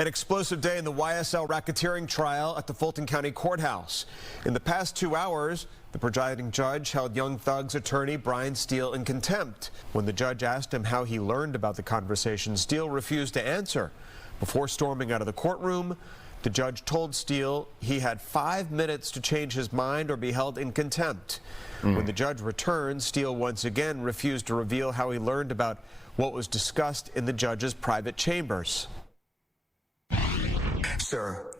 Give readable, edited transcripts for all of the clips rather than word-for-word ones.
An explosive day in the YSL racketeering trial at the Fulton County Courthouse. In the past 2 hours, the presiding judge held Young Thug's attorney Brian Steele in contempt. When the judge asked him how he learned about the conversation, Steele refused to answer. Before storming out of the courtroom, the judge told Steele he had 5 minutes to change his mind or be held in contempt. When the judge returned, Steele once again refused to reveal how he learned about what was discussed in the judge's private chambers. Sir,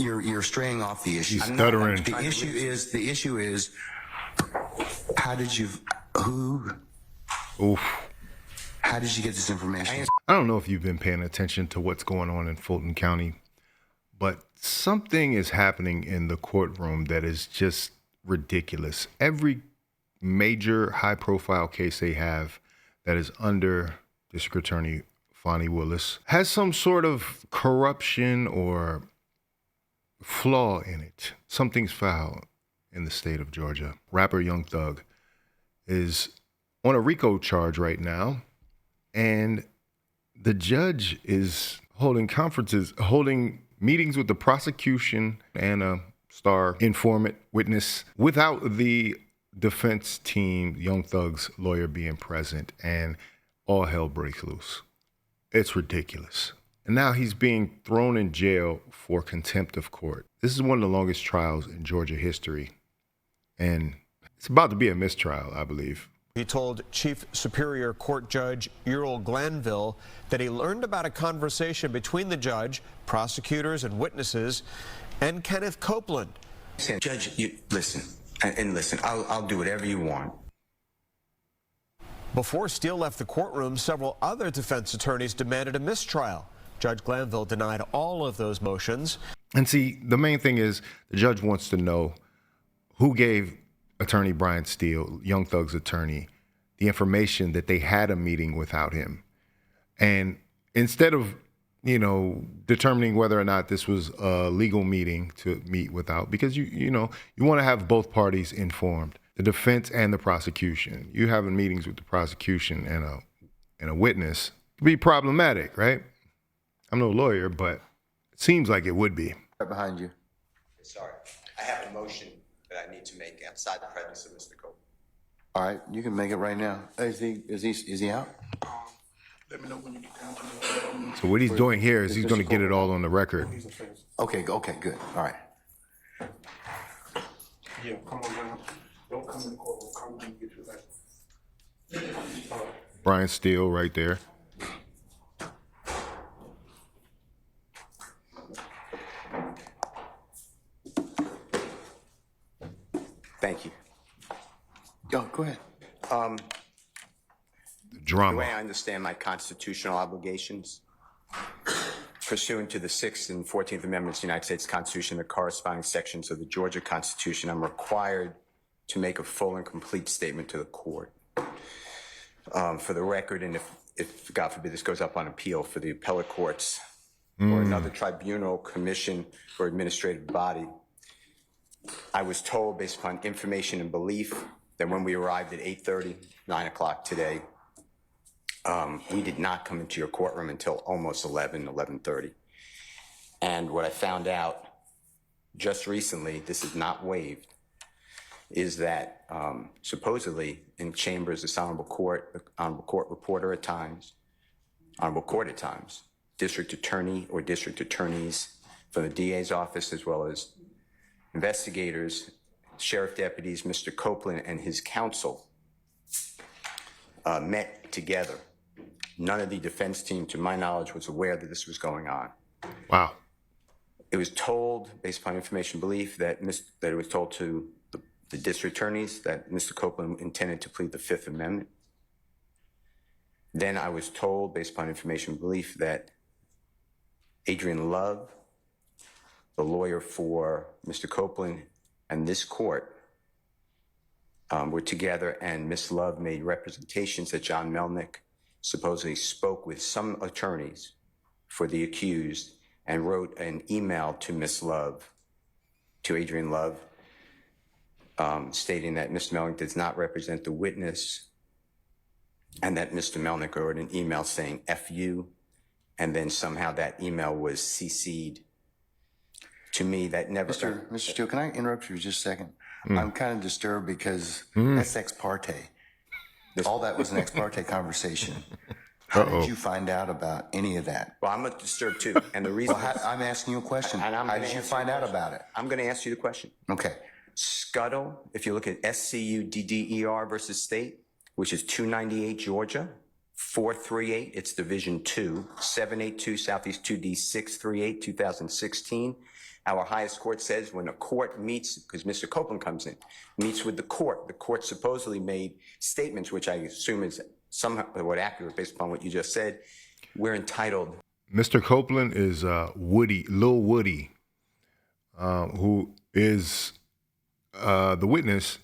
you're straying off the issue. He's stuttering. The issue is, how did you get this information? I don't know if you've been paying attention to what's going on in Fulton County, but something is happening in the courtroom that is just ridiculous. Every major high-profile case they have that is under District Attorney Fani Willis has some sort of corruption or flaw in it. Something's foul in the state of Georgia. Rapper Young Thug is on a RICO charge right now, and the judge is holding meetings with the prosecution and a star informant witness without the defense team, Young Thug's lawyer, being present, and all hell breaks loose. It's ridiculous. And now he's being thrown in jail for contempt of court. This is one of the longest trials in Georgia history, and it's about to be a mistrial, I believe. He told Chief Superior Court Judge Granville that he learned about a conversation between the judge, prosecutors, and witnesses, and Kenneth Copeland. Judge, listen, I'll do whatever you want. Before Steele left the courtroom, several other defense attorneys demanded a mistrial. Judge Granville denied all of those motions. And see, the main thing is the judge wants to know who gave Attorney Brian Steele, Young Thug's attorney, the information that they had a meeting without him. And instead of, determining whether or not this was a legal meeting to meet without, because you want to have both parties informed, the defense and the prosecution. You having meetings with the prosecution and a witness could be problematic, right? I'm no lawyer, but it seems like it would be. Right behind you. Sorry, I have a motion that I need to make outside the presence of Mr. Copeland. All right, you can make it right now. Is he out? Let me know when you get down to the... So what he's doing here is he's going to get it all on the record. Okay, good. All right. Yeah, come on down. Don't come in the courtroom. Come and get your license. Brian Steele right there. Thank you. Go ahead. Drama. The way I understand my constitutional obligations, pursuant to the 6th and 14th Amendments of the United States Constitution, the corresponding sections of the Georgia Constitution, I'm required to make a full and complete statement to the court. For the record, and if God forbid this goes up on appeal for the appellate courts or another tribunal, commission, or administrative body, I was told, based upon information and belief, that when we arrived at 8:30, 9 o'clock today, we did not come into your courtroom until almost 11:30. And what I found out just recently, this is not waived, is that supposedly in chambers, this honorable court reporter at times, honorable court at times, district attorney or district attorneys from the DA's office, as well as investigators, sheriff deputies, Mr. Copeland and his counsel met together. None of the defense team, to my knowledge, was aware that this was going on. Wow. It was told, based upon information belief, that it was told to the district attorneys that Mr. Copeland intended to plead the Fifth Amendment. Then I was told, based upon information belief, that Adrian Love, the lawyer for Mr. Copeland, and this court were together, and Ms. Love made representations that John Melnick supposedly spoke with some attorneys for the accused and wrote an email to Ms. Love, to Adrian Love, stating that Mr. Melnick does not represent the witness, and that Mr. Melnick wrote an email saying, F you, and then somehow that email was CC'd to me. That never. Mr. Steele, can I interrupt you just a second? I'm kind of disturbed because that's ex parte. All that was an ex parte conversation. How did you find out about any of that? Well, I'm disturbed too, and the reason I'm asking you a question. How did you find out about it? I'm going to ask you the question. Okay. Scuttle, if you look at SCUDDER versus state, which is 298 Georgia, 438, it's Division 2, 782 Southeast 2D 638, 2016. Our highest court says when a court meets, because Mr. Copeland comes in, meets with the court supposedly made statements, which I assume is somewhat accurate based upon what you just said. We're entitled. Mr. Copeland is Lil Woody, who is the witness.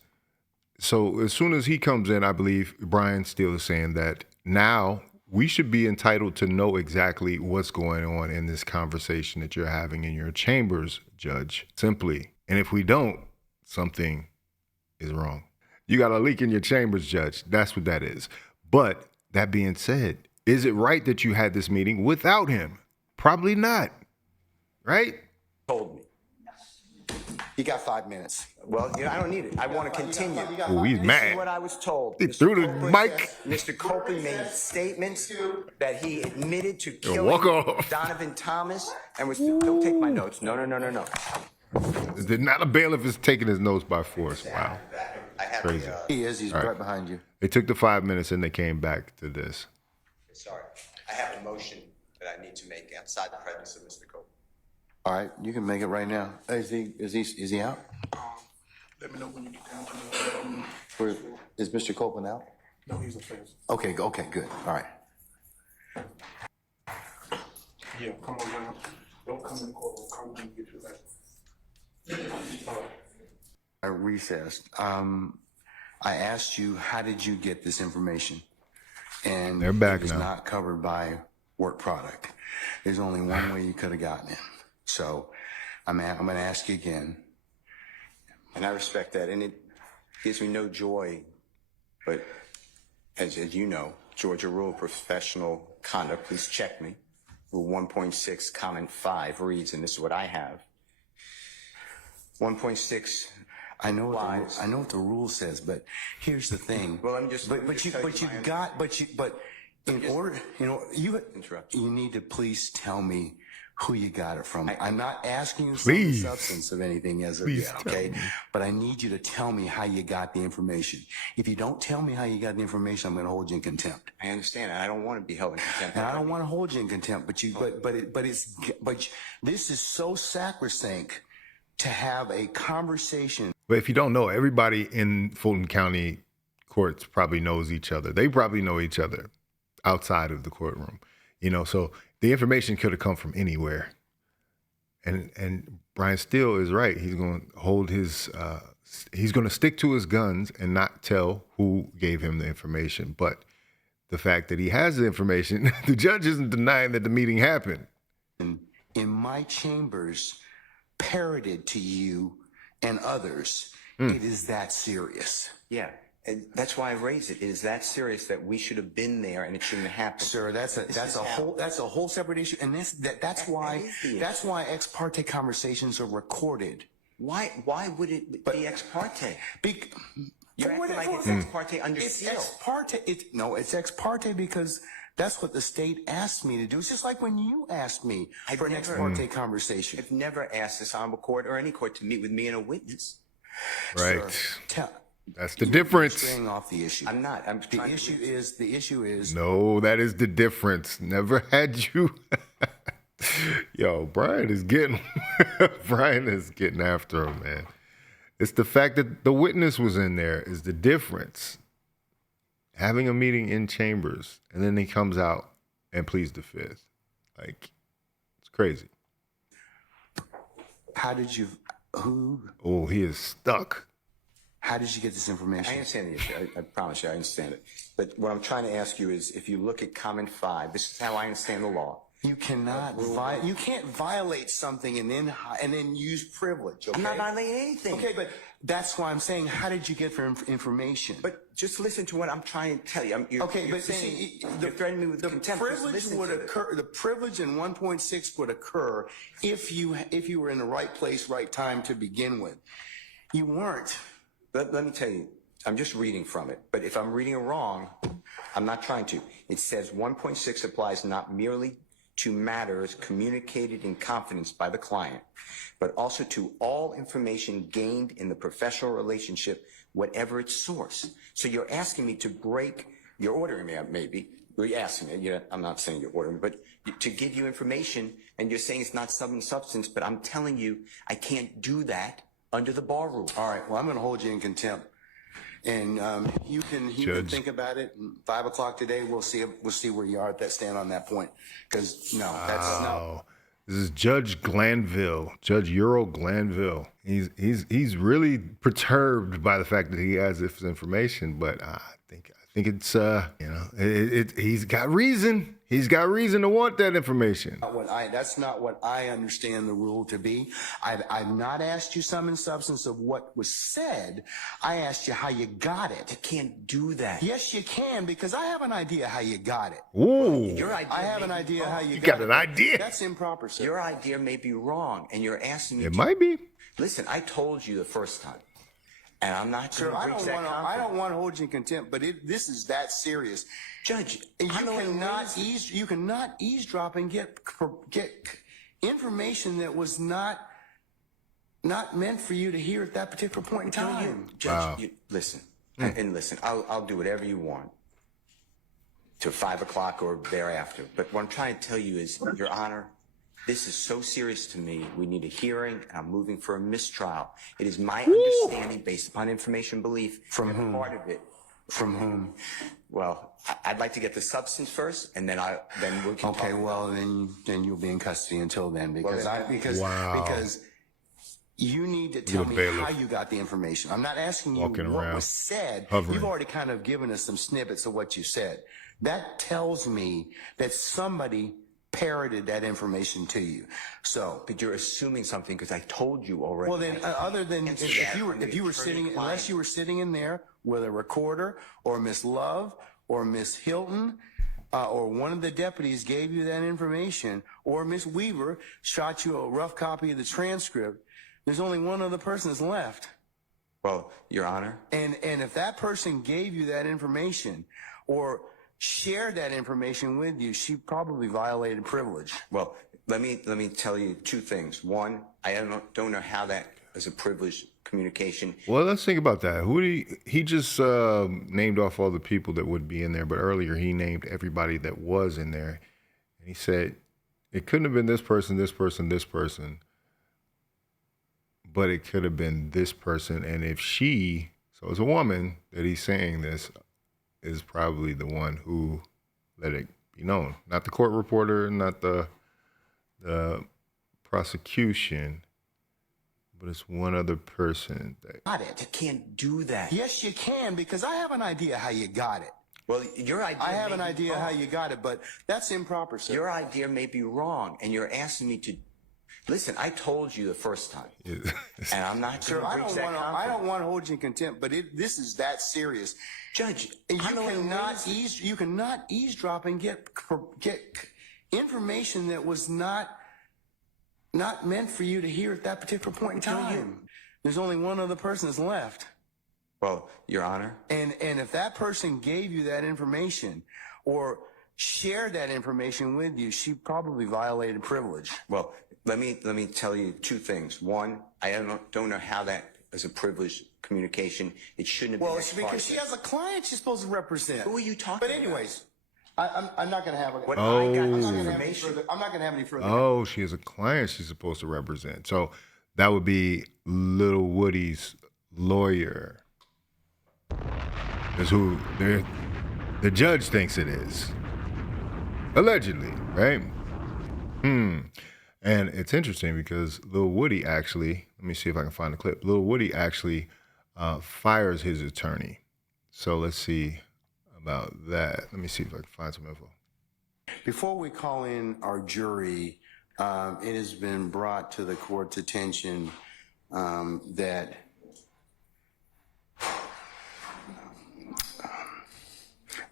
So as soon as he comes in, I believe Brian Steele is saying that now we should be entitled to know exactly what's going on in this conversation that you're having in your chambers, Judge, simply. And if we don't, something is wrong. You got a leak in your chambers, Judge. That's what that is. But that being said, is it right that you had this meeting without him? Probably not, right? Told me. You got 5 minutes. Well, I don't need it. I want to continue. Oh, he's mad. This is what I was told. He threw the mic. Mr. Copeland made statements that he admitted to killing walk off. Donovan Thomas and was. Don't take my notes. No. Did not a bailiff is taking his notes by force. Wow. I have Crazy. He is. He's right behind you. They took the 5 minutes and they came back to this. Sorry. I have a motion that I need to make outside the presence of Mr. Copeland. All right, you can make it right now. Is he out? Let me know when you get down to the, Is Mr. Copeland out? no, he's upstairs. Okay, good. All right. Yeah, come on down. Don't come in the courtroom, come and get your license. I recessed. I asked you, how did you get this information? And They're back it was now. not covered by work product. There's only one way you could have gotten it. So I'm going to ask you again. And I respect that, and it gives me no joy. But as you know, Georgia Rule of Professional Conduct, please check me. Rule 1.6, comment 5 reads, and this is what I have. 1.6. I know what the rule says, but here's the thing. Well, let me just. In order, you Interrupt. You need to please tell me who you got it from. I'm not asking you Please. the substance of anything as of Please yet, tell okay? me. But I need you to tell me how you got the information. If you don't tell me how you got the information, I'm going to hold you in contempt. I understand. I don't want to be held in contempt. And I don't want to hold you in contempt, but this is so sacrosanct to have a conversation. But if you don't know, everybody in Fulton County courts probably knows each other. They probably know each other outside of the courtroom, so the information could have come from anywhere. And Brian Steele is right. He's going to hold he's going to stick to his guns and not tell who gave him the information. But the fact that he has the information, the judge isn't denying that the meeting happened. In my chambers, parroted to you and others, it is that serious. Yeah. And that's why I raise it. It is that serious that we should have been there and it shouldn't have happened. Sir, that's a whole separate issue, and that's why ex parte conversations are recorded. Why would it be ex parte? You're acting like it's ex parte under seal. Ex parte. It's ex parte because that's what the state asked me to do. It's just like when you asked me for an ex parte conversation. I've never asked this honorable court or any court to meet with me and a witness. Right. Sir, That's the difference. Straying off the issue. I'm not. The issue is. No, that is the difference. Never had you. Yo, Brian is getting after him, man. It's the fact that the witness was in there is the difference. Having a meeting in chambers and then he comes out and pleads the fifth. Like, it's crazy. Oh, he is stuck. How did you get this information? I understand the issue. I promise you I understand it. But what I'm trying to ask you is if you look at comment 5, this is how I understand the law. You cannot you can't violate something and then use privilege. Okay? I'm not violating anything. Okay, but that's why I'm saying, how did you get for information? But just listen to what I'm trying to tell you. You're threatening me with contempt. The privilege in 1.6 would occur if you were in the right place, right time to begin with. You weren't. Let me tell you. I'm just reading from it. But if I'm reading it wrong, I'm not trying to. It says 1.6 applies not merely to matters communicated in confidence by the client, but also to all information gained in the professional relationship, whatever its source. So you're asking me to break, you're ordering me, maybe, you're asking me, I'm not saying you're ordering me, but to give you information, and you're saying it's not substance, but I'm telling you I can't do that under the bar rule. All right, well, I'm going to hold you in contempt. And you can think about it. 5 o'clock today, we'll see where you are at that stand on that point. Because that's no. This is Judge Granville, Judge Earl Granville. He's really perturbed by the fact that he has this information, but I think it's he's got reason. He's got reason to want that information. That's not what I understand the rule to be. I've not asked you sum and substance of what was said. I asked you how you got it. You can't do that. Yes, you can, because I have an idea how you got it. Ooh. I have an idea how you got an idea. That's improper, sir. Your idea may be wrong, and you're asking me It might be. Listen, I told you the first time. And I'm not going to breach that confidence. I don't want to hold you in contempt, but this is that serious. Judge, you cannot eavesdrop and get information that was not meant for you to hear at that particular point in time. Judge, listen, and listen, I'll do whatever you want till 5 o'clock or thereafter. But what I'm trying to tell you is, Your Honor, this is so serious to me. We need a hearing. I'm moving for a mistrial. It is my understanding, based upon information belief, from whom? Part of it. From whom? Well, I'd like to get the substance first, and then we can. Okay, well then you'll be in custody until then, because because you need to tell me how you got the information. I'm not asking you what was said. You've already kind of given us some snippets of what you said. That tells me that somebody parroted that information to you. So, but you're assuming something because I told you already. Well, then, other than if you were sitting, unless you were sitting in there with a recorder, or Miss Love, or Miss Hilton, or one of the deputies gave you that information, or Miss Weaver shot you a rough copy of the transcript, there's only one other person that's left. Well, Your Honor. And if that person gave you that information, or shared that information with you, she probably violated privilege. Well, let me tell you two things. One, I don't know how that is a privileged communication. Well, let's think about that. He just named off all the people that would be in there, but earlier he named everybody that was in there. And he said it couldn't have been this person, this person, this person, but it could have been this person. And if so it's a woman that he's saying this, is probably the one who let it be known. Not the court reporter, not the prosecution, but it's one other person. Got it. You can't do that. Yes, you can, because I have an idea how you got it. Well, your idea. I have an idea how you got it, but that's improper, sir. Your idea may be wrong, and you're asking me to. Listen, I told you the first time, and I'm not going to breach that confidence. I don't want to hold you in contempt, but this is that serious. Judge, you cannot eavesdrop and get information that was not meant for you to hear at that particular point in time. There's only one other person that's left. Well, Your Honor. And if that person gave you that information, or shared that information with you, she probably violated privilege. Well, let me tell you two things. One, I don't know how that is a privileged communication. It shouldn't have been. Well, it's because she has a client she's supposed to represent. Who are you talking about? But anyways, I'm not going to have a. I'm not going to have any further. Oh, she has a client she's supposed to represent. So that would be Little Woody's lawyer. Is who the judge thinks it is. Allegedly, right? And it's interesting because Lil Woody actually, let me see if I can find the clip. Lil Woody actually fires his attorney. So let's see about that. Let me see if I can find some info. Before we call in our jury, it has been brought to the court's attention that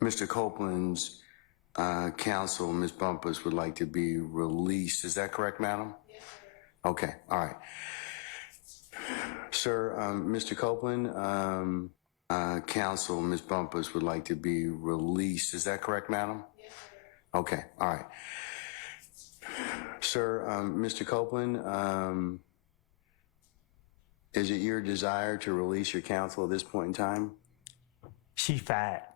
Mr. Copeland's counsel, Ms. Bumpus, would like to be released. Is that correct, madam? Yes, sir. Okay, all right. Sir, Mr. Copeland, counsel, Ms. Bumpus, would like to be released. Is that correct, madam? Yes, sir. Okay, all right. Sir, Mr. Copeland, is it your desire to release your counsel at this point in time? She fat.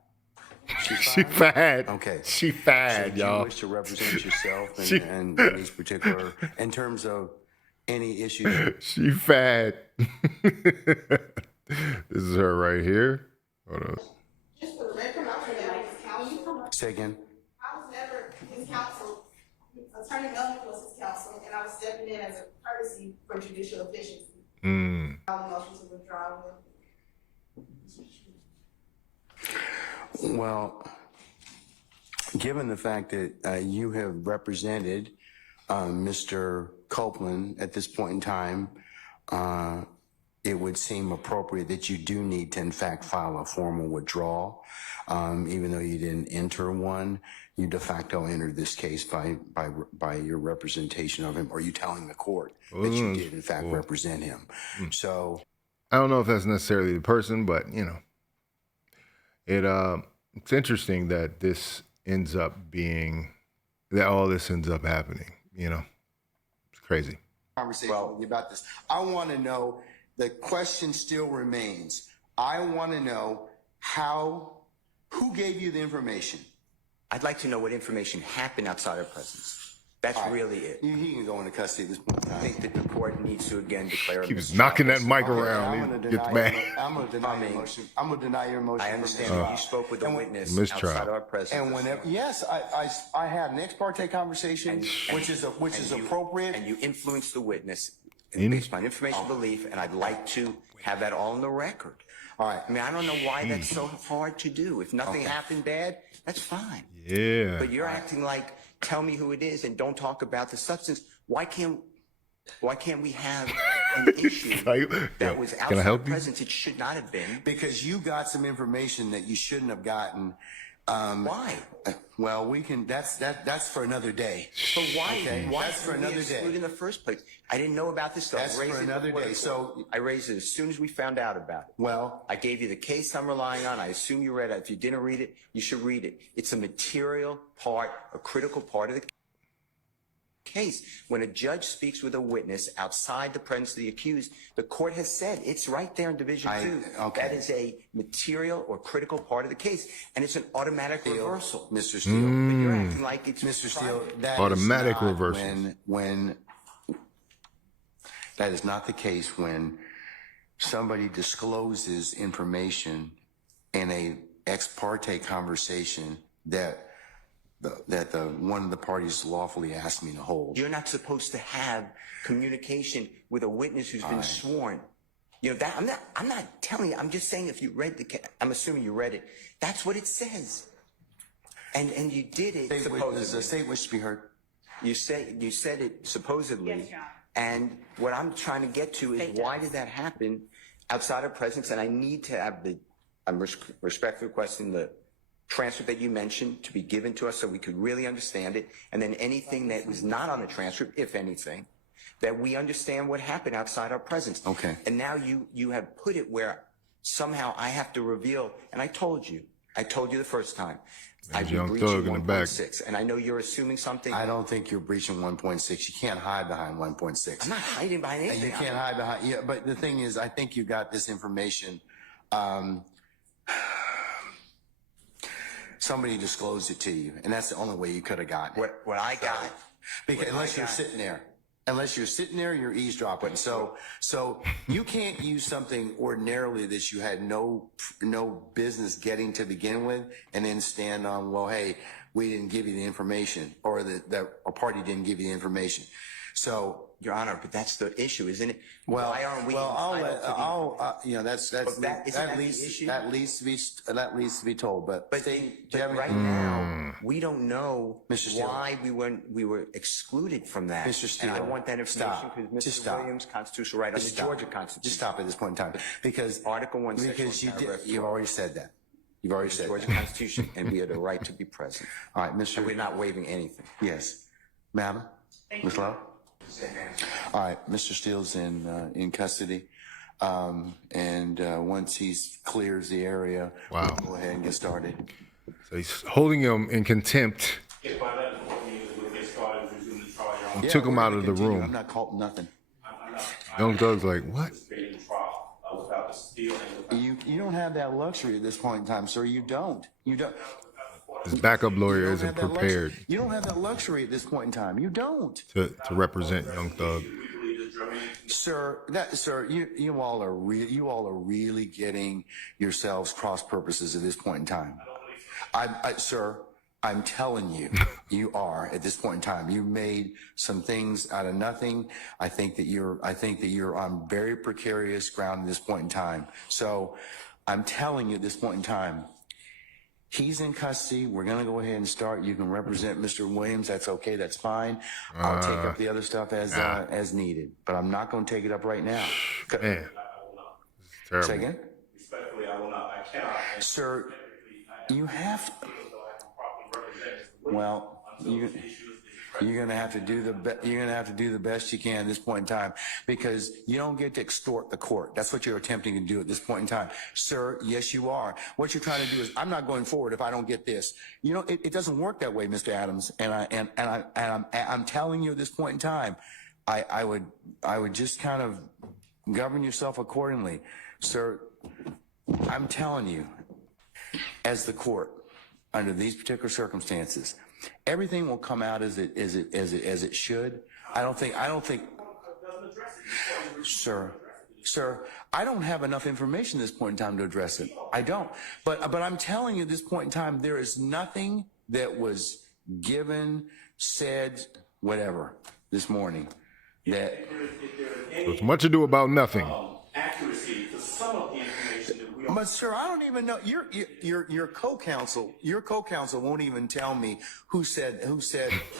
She fat. Okay. She fat, so y'all. Do you wish to represent yourself and this particular, in terms of any issues? She fat. This is her right here. Hold on. Just for the record, I was never his counsel. Say again. I was never his counsel. Attorney Melvin was his counsel, and I was stepping in as a courtesy for judicial efficiency. Motion to withdraw. Well, given the fact that you have represented Mr. Copeland at this point in time, it would seem appropriate that you do need to, in fact, file a formal withdrawal. Even though you didn't enter one, you de facto entered this case by your representation of him, or you telling the court that you did, in fact, represent him. So I don't know if that's necessarily the person, but you know, it's interesting that this ends up being that all this ends up happening. You know, it's crazy. Conversation with you about this. I want to know. The question still remains. I want to know who gave you the information? I'd like to know what information happened outside our presence. That's really it. He can go into custody at this point in time. I think that the court needs to again declare. Keeps knocking that mic around. I'm going to deny your motion. I'm going to deny your motion. I understand that you spoke with a witness mistrial. outside our presence. And whenever, yes, I had an ex parte conversation, which is appropriate. And you influenced the witness based upon information belief, and I'd like to have that all on the record. All right. I mean, I don't know why that's so hard to do. If nothing happened bad, that's fine. Yeah. But you're acting like, tell me who it is and don't talk about the substance. Why can't we have an issue that was outside our presence? It should not have been. Because you got some information that you shouldn't have gotten. Why? Well, we can. That's for another day. But why? Okay. Why that's for another day. In the first place, I didn't know about this stuff. That's for another day. So I raised it as soon as we found out about it. Well, I gave you the case I'm relying on. I assume you read it. If you didn't read it, you should read it. It's a material part, a critical part of the case. When a judge speaks with a witness outside the presence of the accused, the court has said it's right there in Division 2. That is a material or critical part of the case, and it's an automatic reversal. Mr. Steele, but you're acting like it's Mr. Steele, that automatic is not reversal. When that is not the case when somebody discloses information in a ex parte conversation that one of the parties lawfully asked me to hold. You're not supposed to have communication with a witness who's been sworn. You know that I'm not telling you. I'm just saying if you read I'm assuming you read it. That's what it says. And you did it supposedly. Does the state wish to be heard? You said it supposedly. Yes, Your Honor. And what I'm trying to get to is why did that happen outside our presence? And I need to have I'm respectfully requesting the transcript that you mentioned to be given to us so we could really understand it. And then anything that was not on the transcript, if anything, that we understand what happened outside our presence. Okay. And now you have put it where somehow I have to reveal, and I told you the first time. There's young thug in the back. 1.6, and I know you're assuming something. I don't think you're breaching 1.6. You can't hide behind 1.6. I'm not hiding behind anything. You can't hide behind. Yeah, but the thing is, I think you got this information. Somebody disclosed it to you, and that's the only way you could have gotten it. What I got. Because unless you're sitting there, you're eavesdropping. So you can't use something ordinarily that you had no business getting to begin with, and then stand on, well, hey, we didn't give you the information, or that a party didn't give you the information. So, Your Honor, but that's the issue, isn't it? well, Why aren't we well, entitled to the that needs to be told. But right now, we don't know Mr. Steele. why we were excluded from that. Mr. Steele, and I want that information because Just Mr. stop. Williams' constitutional right on the Georgia Constitution. Just stop at this point in time, because Article 1, because Section 1, paragraph you've 4. already said that. You've already The said Georgia that. Constitution, and we have the right to be present. All right, Mr. And we're not waiving anything. Yes, madam, Ms. Lowe. All right, Mr. Steele's in custody, and once he clears the area, Wow. we'll go ahead and get started. So he's holding him in contempt. If by that point means we'll get started, resume the trial, Your Honor. Took him we're out gonna of the continue. room. I'm not caught nothing. Young Thug's like, what? Participating in the trial without the stealing. You don't have that luxury at this point in time, sir. You don't. You don't. His backup lawyer You don't isn't have that prepared You don't have that luxury at this point in time. You don't. to represent Young Thug. Sir, you all are really getting yourselves cross purposes at this point in time. Sir, I'm telling you, you are at this point in time. You made some things out of nothing. I think that you're on very precarious ground at this point in time. So I'm telling you at this point in time, he's in custody. We're going to go ahead and start. You can represent Mr. Williams. That's okay. That's fine. I'll take up the other stuff as needed, but I'm not going to take it up right now. Man, this is Say terrible. again? Respectfully, I will not. I cannot. Sir, you have, well, you're going to have to do the best you can at this point in time, because you don't get to extort the court. That's what you're attempting to do at this point in time. Sir, yes, you are. What you're trying to do is, I'm not going forward if I don't get this. You know, it doesn't work that way, Mr. Adams. And I'm telling you at this point in time, I would just kind of govern yourself accordingly. Sir, I'm telling you, as the court, under these particular circumstances, everything will come out as it should. I don't think, sir, I don't have enough information at this point in time to address it. I don't. But I'm telling you at this point in time, there is nothing that was given, said, whatever, this morning that. So it's much ado about nothing. Accuracy to some of the information that we But sir, I don't even know. Your co-counsel won't even tell me who said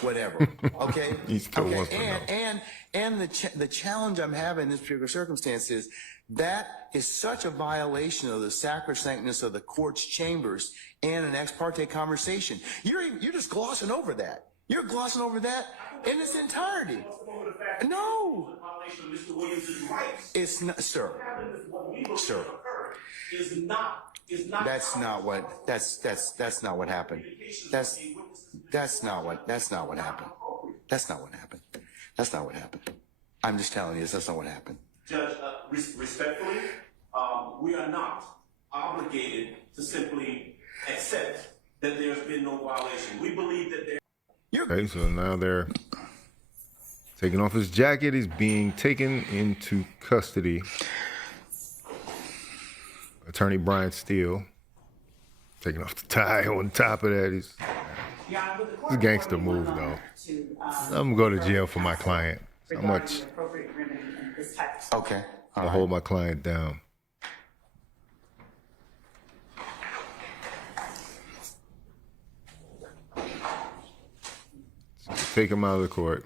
whatever. Okay. He still wants to know. And the challenge I'm having in this particular circumstance is that is such a violation of the sacrosanctness of the court's chambers and an ex parte conversation. You're just glossing over that. You're glossing over that in its entirety. No. Mr. Williams' rights. It's not, sir. Sir. Is not That's not what happened. That's not what happened. That's not what happened. I'm just telling you, that's not what happened. Judge, respectfully, we are not obligated to simply accept that there's been no violation. We believe that there. Okay, so now they're taking off his jacket. He's being taken into custody. Attorney Brian Steele taking off the tie. On top of that, it's a gangster move, though. I'm gonna go to jail for my client. How much? Okay. I'll hold my client down. Take him out of the court.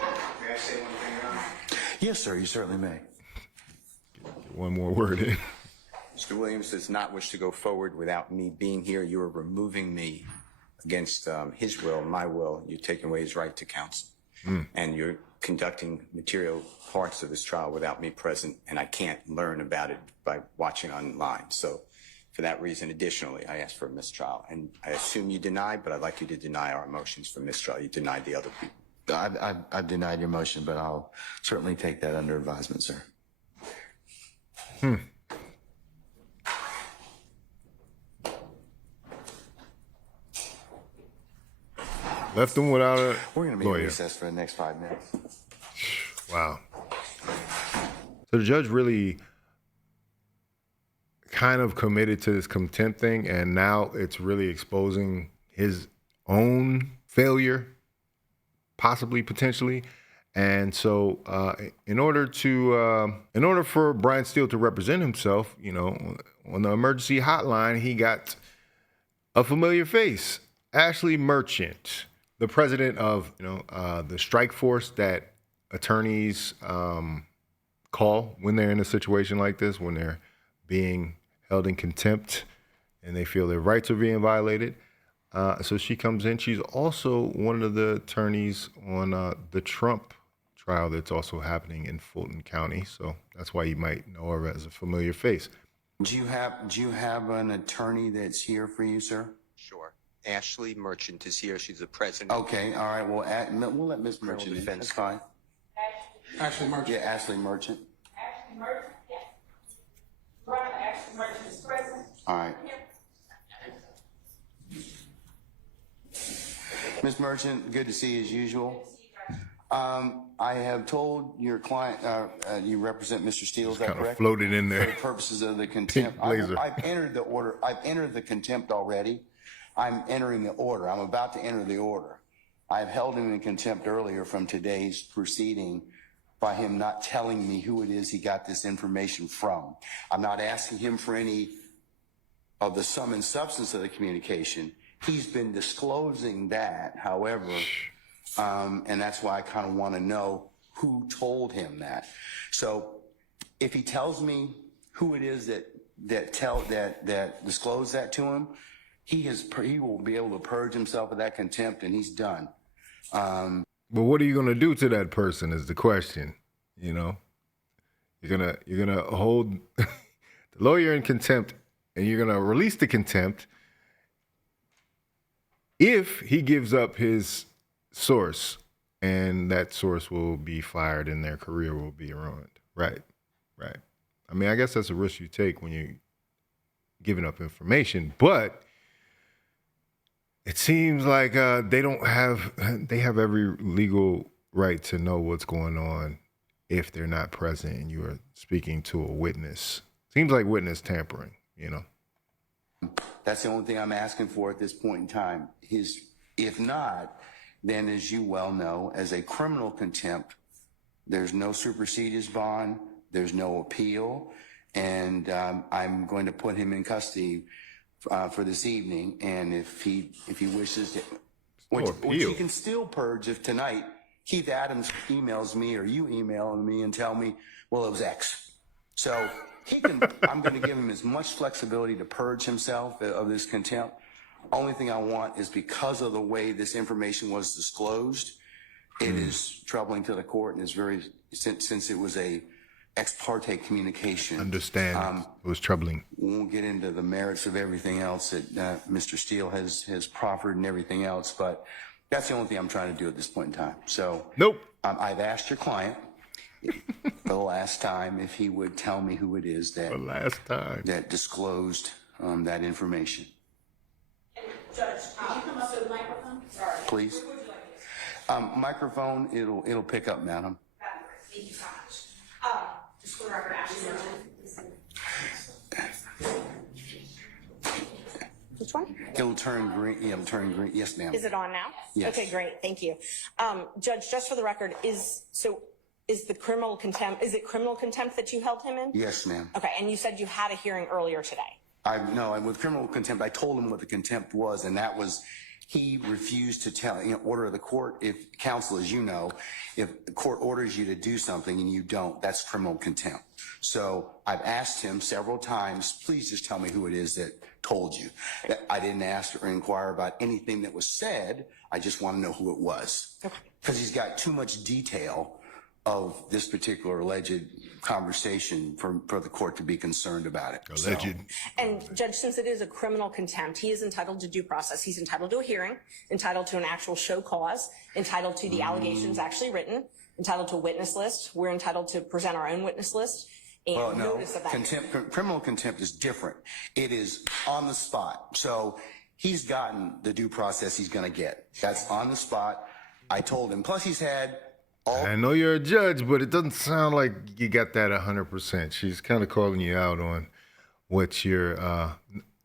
May I say one thing, Your Honor? Yes, sir. You certainly may. Get one more word in. Mr. Williams does not wish to go forward without me being here. You are removing me against his will, my will. You're taking away his right to counsel. And you're conducting material parts of this trial without me present, and I can't learn about it by watching online. So for that reason, additionally, I asked for a mistrial. And I assume you deny, but I'd like you to deny our motions for mistrial. You denied the other people. I've denied your motion, but I'll certainly take that under advisement, sir. Left him without a We're going to be lawyer. in recess for the next 5 minutes. Wow. So the judge really kind of committed to this contempt thing, and now it's really exposing his own failure, possibly, potentially, And so, in order for Brian Steele to represent himself, on the emergency hotline, he got a familiar face, Ashley Merchant, the president of the strike force that attorneys call when they're in a situation like this, when they're being held in contempt and they feel their rights are being violated. So she comes in. She's also one of the attorneys on the Trump trial that's also happening in Fulton County. So that's why you might know her as a familiar face. Do you have an attorney that's here for you, sir? Sure. Ashley Merchant is here. She's the president. Okay. All right. Well, we'll let Ms. Merchant in. That's fine. Ashley Merchant. Yeah, Ashley Merchant. Ashley Merchant, yes. Right, Ashley Merchant is present. All right. Ms. Merchant, good to see you as usual. I have told your client, you represent Mr. Steele, is that correct? Kind of floated in there. For the purposes of the contempt. I've entered the order. I've entered the contempt already. I'm entering the order. I'm about to enter the order. I've held him in contempt earlier from today's proceeding by him not telling me who it is he got this information from. I'm not asking him for any of the sum and substance of the communication. He's been disclosing that, however, and that's why I kind of want to know who told him that. So if he tells me who it is that disclosed that to him, he will be able to purge himself of that contempt, and he's done. But what are you going to do to that person is the question. You're gonna hold the lawyer in contempt, and you're gonna release the contempt if he gives up his source, and that source will be fired and their career will be ruined. Right. I mean, I guess that's a risk you take when you're giving up information, but it seems like they have every legal right to know what's going on if they're not present and you are speaking to a witness. Seems like witness tampering, That's the only thing I'm asking for at this point in time. If not, then as you well know, as a criminal contempt, there's no supersedeas bond, there's no appeal, and I'm going to put him in custody for this evening. And if he wishes to, which he can still purge if tonight Keith Adams emails me or you email me and tell me, well, it was X. So I'm going to give him as much flexibility to purge himself of this contempt. Only thing I want is, because of the way this information was disclosed, it is troubling to the court, and is since it was a ex parte communication. Understand. It was troubling. We won't get into the merits of everything else that Mr. Steele has proffered and everything else, but that's the only thing I'm trying to do at this point in time. So nope. I've asked your client for the last time if he would tell me who it is that disclosed that information. Judge, can you come up to the microphone? Sorry. Please. Where would you like this? Microphone, it'll pick up, madam. Thank you so much. Just for the record, Ashley Merchant. Which one? It'll turn green. Yeah, it'll turn green. Yes, ma'am. Is it on now? Yes. Okay, great. Thank you. Judge, just for the record, is it criminal contempt that you held him in? Yes, ma'am. Okay, and you said you had a hearing earlier today. And with criminal contempt, I told him what the contempt was, and that was he refused to tell, order of the court. If counsel, as you know, if the court orders you to do something and you don't, that's criminal contempt. So I've asked him several times, please just tell me who it is that told you. I didn't ask or inquire about anything that was said. I just want to know who it was. Okay. Because he's got too much detail of this particular alleged conversation for the court to be concerned about it. Alleged. So. And Judge, since it is a criminal contempt, he is entitled to due process. He's entitled to a hearing, entitled to an actual show cause, entitled to the allegations actually written, entitled to a witness list. We're entitled to present our own witness list. And notice of that. Criminal contempt is different. It is on the spot. So he's gotten the due process he's going to get. That's on the spot. I told him. Plus he's had I know you're a judge, but it doesn't sound like you got that 100%. She's kind of calling you out on what you're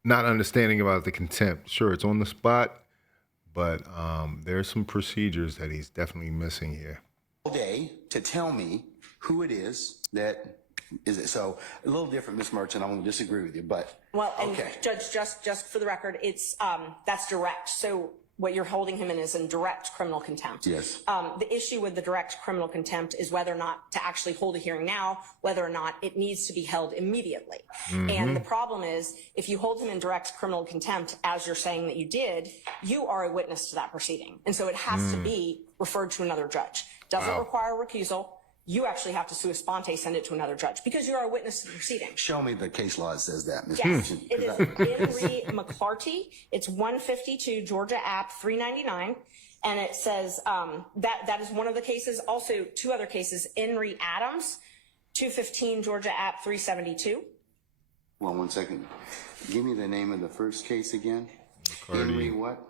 not understanding about the contempt. Sure, it's on the spot, but there's some procedures that he's definitely missing here. all day to tell me who it is that is it. So a little different, Ms. Merchant. I'm going to disagree with you, but well, and okay. Judge, just for the record, it's that's direct. So what you're holding him in is in direct criminal contempt. Yes. The issue with the direct criminal contempt is whether or not to actually hold a hearing now, whether or not it needs to be held immediately. And the problem is, if you hold him in direct criminal contempt, as you're saying that you did, you are a witness to that proceeding. And so it has to be referred to another judge. Doesn't require recusal. You actually have to sua sponte send it to another judge because you are a witness to the proceeding. Show me the case law that says that, Ms. Yes, Merchant. it is Henry McClarty. It's 152 Georgia App 399. And it says that is one of the cases. Also, two other cases, Henry Adams, 215 Georgia App 372. Well, 1 second. Give me the name of the first case again. Henry what?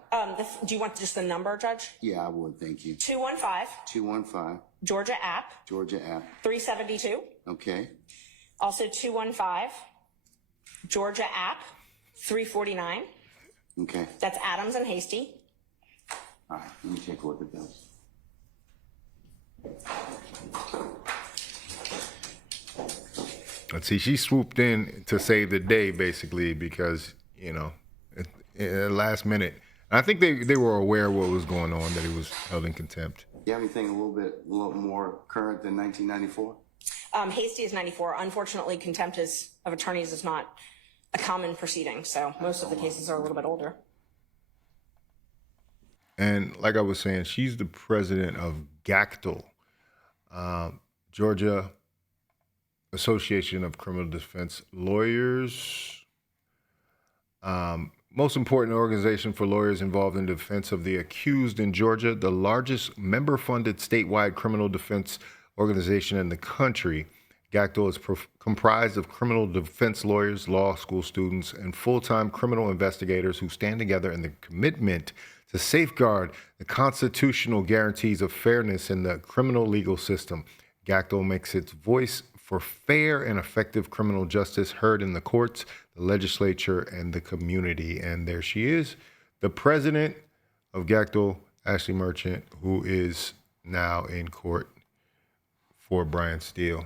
Do you want just the number, Judge? Yeah, I would. Thank you. 215. 215. Georgia App. Georgia App. 372. Okay. Also 215. Georgia App. 349. Okay. That's Adams and Hasty. All right. Let me take a look at those. Let's see. She swooped in to save the day, basically, because, you know, at the last minute. I think they were aware of what was going on, that he was held in contempt. Do you have anything a little more current than 1994? Hasty is 94. Unfortunately, contempt of attorneys is not a common proceeding, so most of the cases are a little bit older. And like I was saying, she's the president of GACTL, Georgia Association of Criminal Defense Lawyers. Most important organization for lawyers involved in defense of the accused in Georgia, the largest member-funded statewide criminal defense organization in the country. GACTL is comprised of criminal defense lawyers, law school students, and full-time criminal investigators who stand together in the commitment to safeguard the constitutional guarantees of fairness in the criminal legal system. GACTL makes its voice for fair and effective criminal justice heard in the courts, the legislature, and the community. And there she is, the president of GACTL, Ashley Merchant, who is now in court for Brian Steele.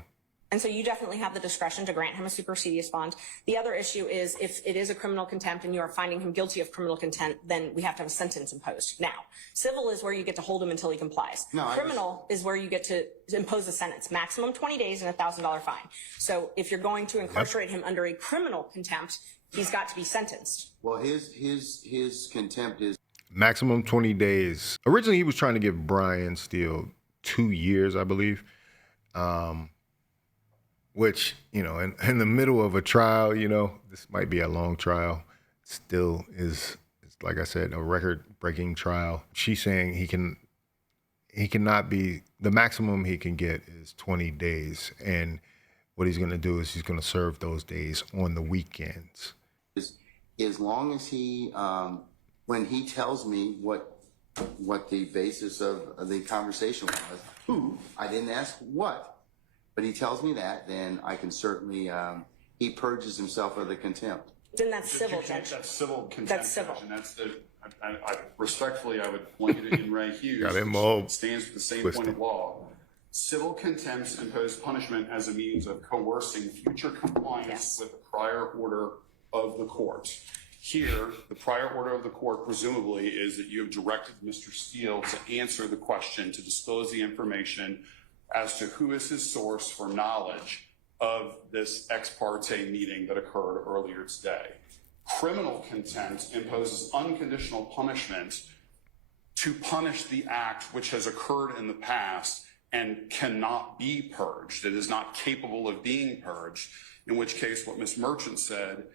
And so you definitely have the discretion to grant him a supersedious bond. The other issue is if it is a criminal contempt and you are finding him guilty of criminal contempt, then we have to have a sentence imposed. Now, civil is where you get to hold him until he complies. No, criminal is where you get to impose a sentence, maximum 20 days and a $1,000 fine. So if you're going to incarcerate him under a criminal contempt, he's got to be sentenced. Well, his contempt is maximum 20 days. Originally, he was trying to give Brian Steele 2 years, I believe. Which, you know, in the middle of a trial, you know, this might be a long trial, still is, like I said, a record-breaking trial. She's saying he cannot be, the maximum he can get is 20 days. And what he's going to do is he's going to serve those days on the weekends. As long as he, when he tells me what the basis of the conversation was, who, I didn't ask what. But he tells me that, then I can certainly, he purges himself of the contempt. Then that's civil, Judge. That's civil contempt. That's civil. And that's respectfully, I would point you to Ray Hughes, Got him all which stands for the same point of law. Civil contempt impose punishment as a means of coercing future compliance with the prior order of the court. Here, the prior order of the court presumably is that you have directed Mr. Steele to answer the question, to disclose the information as to who is his source for knowledge of this ex parte meeting that occurred earlier today. Criminal contempt imposes unconditional punishment to punish the act which has occurred in the past and cannot be purged. It is not capable of being purged, in which case what Ms. Merchant said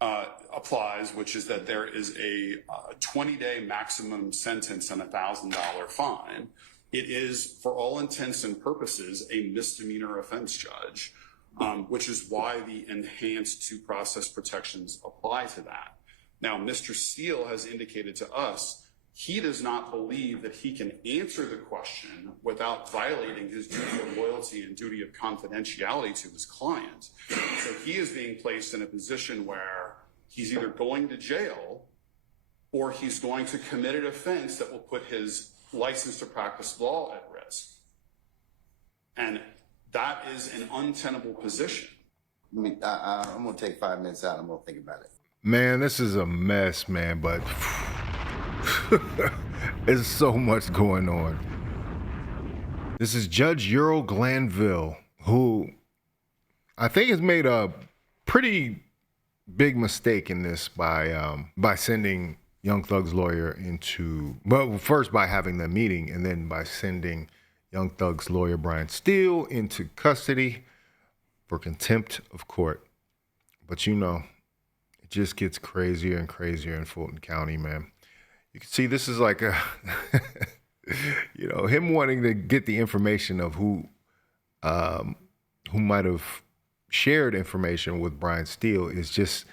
applies, which is that there is a 20-day maximum sentence and a $1,000 fine. It is, for all intents and purposes, a misdemeanor offense, Judge, which is why the enhanced due process protections apply to that. Now, Mr. Steele has indicated to us he does not believe that he can answer the question without violating his duty of loyalty and duty of confidentiality to his client. So he is being placed in a position where he's either going to jail or he's going to commit an offense that will put his license to practice law at risk. That is an untenable position. I'm going to take 5 minutes out. I'm going to think about it. Man, this is a mess, man, but there's so much going on. This is Judge Earl Granville, who I think has made a pretty big mistake in this by sending Young Thug's lawyer into, well, first by having the meeting and then by sending Young Thug's lawyer, Brian Steele, into custody for contempt of court. But you know, it just gets crazier and crazier in Fulton County, man. You can see this is like a, you know, him wanting to get the information of who might have shared information with Brian Steele is just,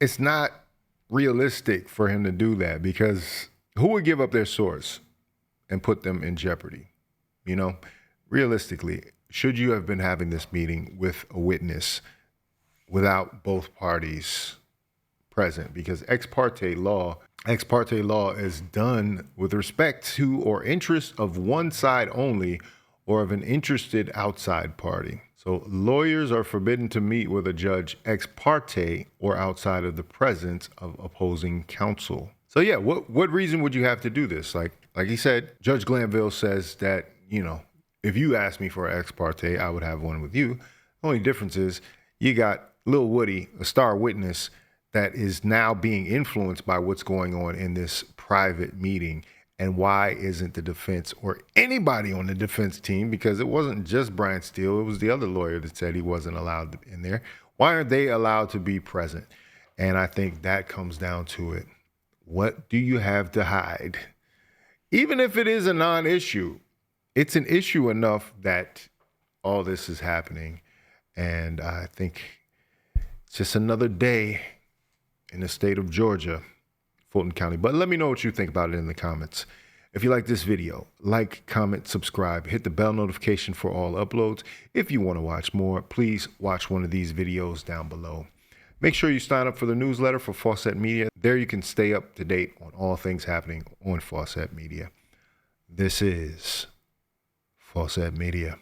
it's not realistic for him to do that, because who would give up their source and put them in jeopardy? You know, realistically, should you have been having this meeting with a witness without both parties present? Because ex parte law is done with respect to or interest of one side only or of an interested outside party. So lawyers are forbidden to meet with a judge ex parte or outside of the presence of opposing counsel. So yeah, what reason would you have to do this? Like he said, Judge Glanville says that, you know, if you asked me for an ex parte, I would have one with you. The only difference is you got Lil Woody, a star witness, that is now being influenced by what's going on in this private meeting. And why isn't the defense or anybody on the defense team, because it wasn't just Brian Steele, it was the other lawyer that said he wasn't allowed in there. Why aren't they allowed to be present? And I think that comes down to it. What do you have to hide? Even if it is a non-issue, it's an issue enough that all this is happening. And I think it's just another day in the state of Georgia, Fulton County. But let me know what you think about it in the comments. If you like this video, like, comment, subscribe, hit the bell notification for all uploads. If you want to watch more, please watch one of these videos down below. Make sure you sign up for the newsletter for Faucette Media. There you can stay up to date on all things happening on Faucette Media. This is Faucette Media.